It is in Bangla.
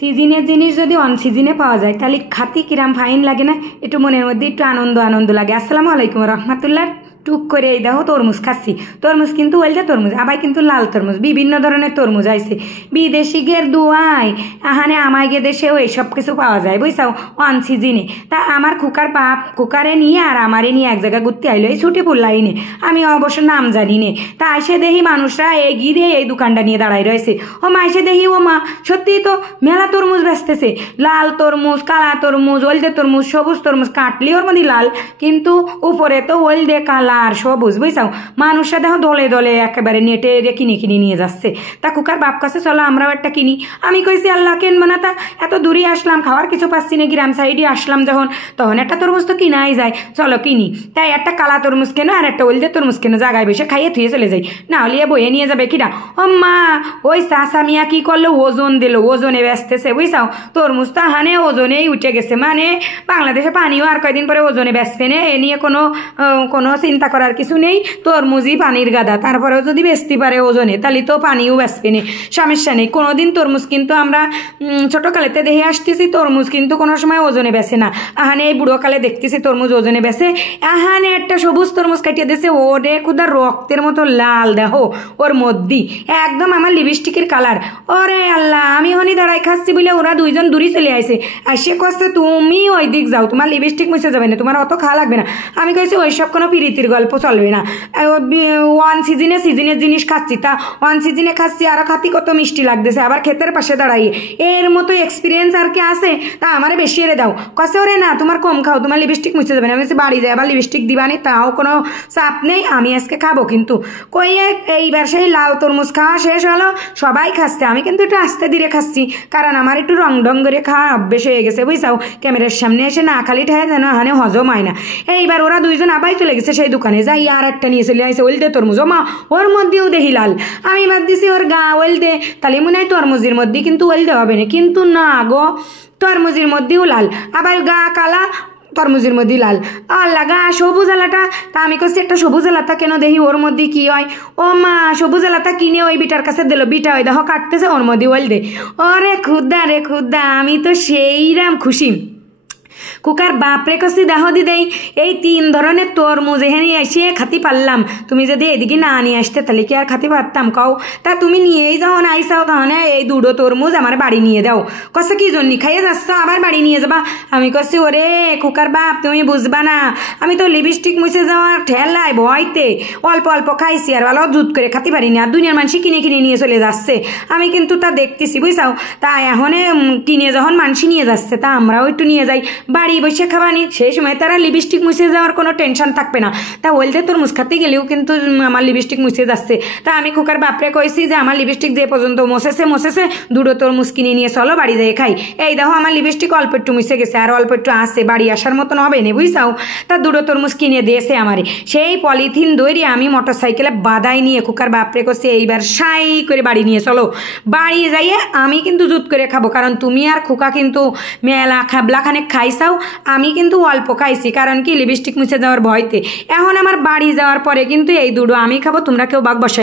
সিজনের জিনিস যদি অন সিজনে পাওয়া যায় তাহলে খাতি কিরাম ফাইন লাগে না, একটু মনের মধ্যে একটু আনন্দ আনন্দ লাগে। আসসালামু আলাইকুম রহমতুল্লাহ। টুক করে এই দেখো তরমুজ খাচ্ছি। তরমুজ কিন্তু ওইটা তরমুজ, আবার কিন্তু লাল তরমুজ, বিভিন্ন ধরনের তরমুজ আইছে। বিদেশি গের দুয়ায় আহানে আমায় গে দেশেও এইসব কিছু পাওয়া যায় বুঝছাও অন সিজনে। তা আমার খুকার বাপ খুকারে নিয়ে আর আমারে নিয়ে এক জায়গায় ঘুরতে আইলো এই ছুটি পুল্লাইনে, আমি অবশ্য নাম জানি নে। তা আইসে দেখি মানুষরা এগিয়ে এই দোকানটা নিয়ে দাঁড়াই রয়েছে। ও মা এসে দেখি ও মা সত্যি তো মেলা তরমুজ বেচতেছে, লাল তরমুজ, কালা তরমুজ, হলদে তরমুজ, সবুজ তরমুজ, কাটলি ওর মধ্যে লাল কিন্তু উপরে তো হলদে কালা আর সবুজ বুঝছাও। মানুষরা দেখো দলে দলে একেবারে নেটে কিনে কিনে নিয়ে যাচ্ছে। তা কুকার বাপ কাছে চলো আমরাও একটা কিনি। আমি কইছি আল্লাহ কিনবো না, তা এত দূরে আসলাম, খাওয়ার কিছু পাচ্ছি না, গ্রাম সাইডে আসলাম তখন একটা তরমুজ তো কিনাই যায়, চলো কিনি। তাই একটা কালা তরমুজ কেনো আর একটা হলদে তরমুজ কেনো, জায়গায় বসে খাইয়ে থুয়ে চলে যাই, না হলে বয়ে নিয়ে যাবে কিনা। ও মা ওই চাষা মিয়া কি করলো, ওজন দিল, ওজনে বেচতেছে বুঝছাও। তরমুজ তো হানে ওজনেই উঠে গেছে, মানে বাংলাদেশে পানিও আর কয়দিন পরে ওজনে বেচবে না, এ নিয়ে কোনো চিন্তা করার কিছু নেই। তরমুজই পানির গাদা, তারপরেও যদি বেচতে পারে ওজনে তাহলে তো পানিও বেচবে না, সমস্যা নেই। কোনোদিন তরমুজ কিন্তু আমরা ছোটকালেতে দেখে আসতেছি তরমুজ কিন্তু কোনো সময় ওজনে বেচে না। আহানে এই বুড়োকালে দেখতেছি তরমুজ ওজনে বেচে। আহানে একটা সবুজ তরমুজ কাটিয়ে দিয়েছে, ওরে খুদা রক্তের মতো লাল দেখো ওর মধ্যে একদম আমার লিপস্টিকের কালার। ওরে আল্লাহ, আমি হনি দাঁড়াই খাচ্ছি বলে ওরা দুইজন দূরে চলে আসে, সে কষ্ট তুমি ওই দিক যাও, তোমার লিপস্টিক মুছে যাবে না, তোমার অত খাওয়া লাগবে না। আমি কইছি ওইসব কোনো প্রীতির গল্প চলবে না। ওয়ান সিজনের জিনিস খাচ্ছি, তা ওয়ান সিজনে খাচ্ছি আর খাতি কত মিষ্টি লাগতেছে, আবার ক্ষেতের পাশে দাঁড়াই এর মতো এক্সপিরিয়েন্স আর কি আছে। তা আমারে বেশি এরে দাও, কষে ওরে না তোমার কম খাও, তোমার লিপস্টিক মুছে যাবে না। আমি বাড়ি যাই আবার লিপস্টিক দিবানি, তাও কোনো চাপ নেই, আমি আজকে খাবো। কিন্তু কইয়ে এইবার সেই লাল তরমুজ খাওয়া শেষ হলো, সবাই খাচ্ছে, আমি কিন্তু একটু আস্তে ধীরে খাচ্ছি, কারণ আমার একটু রং ঢং করে খাওয়া অভ্যেস হয়ে গেছে বুঝছাও। ক্যামেরার সামনে এসে না খালি ঠায় যেন হানে হজম হয় না। এইবার ওরা দুইজন আবাই চলে গেছে সেই দোকানে, যাই আর একটা নিয়ে চলে আসে হলদে তরমুজ। ও মা ওর মধ্যেও দেখি লাল, আমি বাদ দিছি ওর গা হলদে, তাহলে মনে হয় তরমুজের মধ্যে কিন্তু হলদে হবে না, কিন্তু না গো, তরমুজের মধ্যেও লাল, আবার গা কালা, তরমুজের মধ্যে লাল। আল্লাহ গা সবুজ আলাটা, তা আমি করছি একটা সবুজ আলাতা কেন দেখি ওর মধ্যে কি হয়। ও মা সবুজ আলাতা কিনে ওই বিটার কাছে দিল, বিটা ওই দেখো কাটতেছে, ওর মধ্যে হলদে। ওরে খুদ্দা রে খুদ্দা, আমি তো সেইরাম খুশি। কুকার বাপরে কষি দেহ দিদেই এই 3 ধরনের তরমুজ এখানে এসে খাতি পারলাম, তুমি যদি এদিকে না নিয়ে আসতে তাহলে কি আর খাতি পারতাম কও। তা তুমি নিয়েই যখন আইসাও তাহলে এই 2টো তরমুজ আমার বাড়ি নিয়ে দাও। কষে কি জন্য খাইয়ে যাচ্ছ আবার বাড়ি নিয়ে যাবা। আমি কষি ওরে কুকার বাপ তুমি বুঝবা না, আমি তো লিপস্টিক মুছে যাওয়ার ঠেলায় ভয়তে অল্প অল্প খাইছি, আর ভালো দুধ করে খাতে পারিনি, আর দুনিয়ার মানুষ কিনে কিনে নিয়ে চলে যাচ্ছে, আমি কিন্তু তা দেখতেছি বুঝছাও। তা এখন কিনে যখন মানুষ নিয়ে যাচ্ছে তা আমরাও একটু নিয়ে যাই, বাড়ি বসে খাবানি, সেই সময় তারা লিপস্টিক মুছে যাওয়ার কোনো টেনশন থাকবে না। তা হলদে তরমুজ খাতে গেলেও কিন্তু আমার লিপস্টিক মুছে যাচ্ছে। তা আমি কুকার বাপরে কইছি যে আমার লিপস্টিক যে পর্যন্ত মুছেছে 2টো তরমুজ কিনে নিয়ে চলো বাড়ি যাই খাই। এই দেখো আমার লিপস্টিক অল্প একটু মুছে গেছে, আর অল্প একটু আসে, বাড়ি আসার মতন হবে না বুঝছাও। তা 2টো তরমুজ কিনে দিয়েছে আমারে, সেই পলিথিন দইরে আমি মোটরসাইকেলে বাদাই নিয়ে কুকার বাপরে করছি এইবার সাই করে বাড়ি নিয়ে চলো। বাড়ি যাইয়ে আমি কিন্তু জুত করে খাবো, কারণ তুমি আর খোকা কিন্তু মেলা খাবলা খানে খাইছাও, আমি কিন্তু অল্প খাইছি, কারণ কি লিপস্টিক মুছে যাওয়ার ভয়তে। এখন আমার বাড়ি যাওয়ার পরে কিন্তু এই 2টো আমি খাবো, তোমরা কেউ বাগ বসাই।